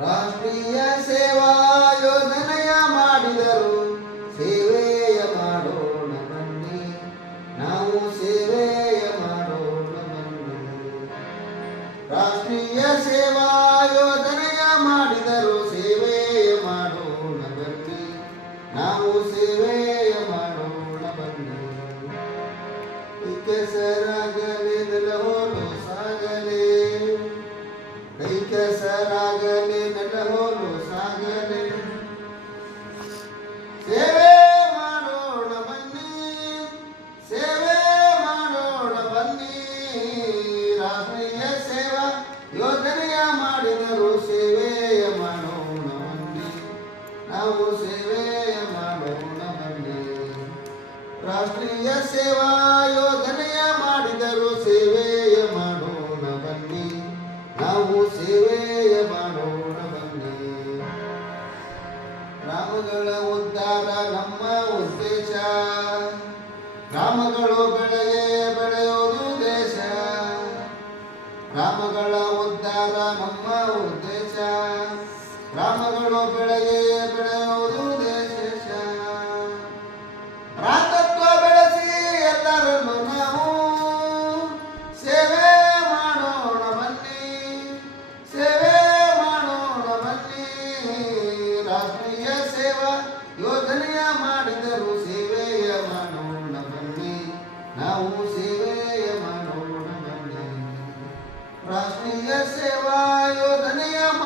ರಾಷ್ಟ್ರೀಯ ಸೇವಾ ಯೋಜನೆಯ ಮಾಡಿದರು ಸೇವೆಯ ಮಾಡೋಣ ಬನ್ನಿ ನಾವು ಸೇವೆಯ ಮಾಡೋಣ ಬನ್ನಿ. ರಾಷ್ಟ್ರೀಯ ಸೇವಾ ಯೋಜನೆಯ ಮಾಡಿದರು ಸೇವೆಯ ಮಾಡೋಣ ಬನ್ನಿ ನಾವು ಸೇವೆಯ ಮಾಡೋಣ ಬನ್ನಿ. ಕೆಸರಾಗಲಿ ನೆಲಹೋಲು ಸಾಗಲಿ ಕೆಸರಾಗಲಿ ನೆಲಹೋಲು ಸಾಗಲಿ ಸೇವೆ ಮಾಡೋಣ ಬನ್ನಿ ಸೇವೆ ಮಾಡೋಣ ಬನ್ನಿ. ರಾಷ್ಟ್ರೀಯ ಸೇವಾ ಯೋಜನೆಯ ಮಾಡಿದರು ಸೇವೆಯ ಮಾಡೋಣ ಬನ್ನಿ ನಾವು ಸೇವೆಯ ಮಾಡೋಣ ಬನ್ನಿ. ರಾಷ್ಟ್ರೀಯ ಸೇವಾ ಯೋಜನೆಯ ಮಾಡಿದರು ಸೇವೆಯ ಮಾಡೋಣ ಬನ್ನಿ ನಾವು ಸೇವೆಯ ಮಾಡೋಣ ಬನ್ನಿ. ಗ್ರಾಮಗಳ ಉದ್ಧಾರ ನಮ್ಮ ಉದ್ದೇಶ, ಗ್ರಾಮಗಳು ಬೆಳೆಯೋದು ದೇಶ. ಗ್ರಾಮಗಳ ಉದ್ಧಾರ ನಮ್ಮ ಉದ್ದೇಶ, ಗ್ರಾಮಗಳು ಬೆಳೆಯೋದು ದೇಶ. ಭ್ರಾತೃತ್ವ ಬೆಳೆಸಿ ಎಲ್ಲರನ್ನು ನಾವು ಸೇವೆ ಮಾಡೋಣ ಬನ್ನಿ ಸೇವೆ ಮಾಡೋಣ ಬನ್ನಿ. ರಾಷ್ಟ್ರೀಯ ಸೇವಾ ಯೋಜನೆಯ ಮಾಡಿದರು ಸೇವೆಯ ಮಾಡೋಣ ಬನ್ನಿ ನಾವು ಸೇವೆಯ ಮಾಡೋಣ ಬನ್ನಿ. ರಾಷ್ಟ್ರೀಯ ಸೇವಾ ಯೋಜನೆ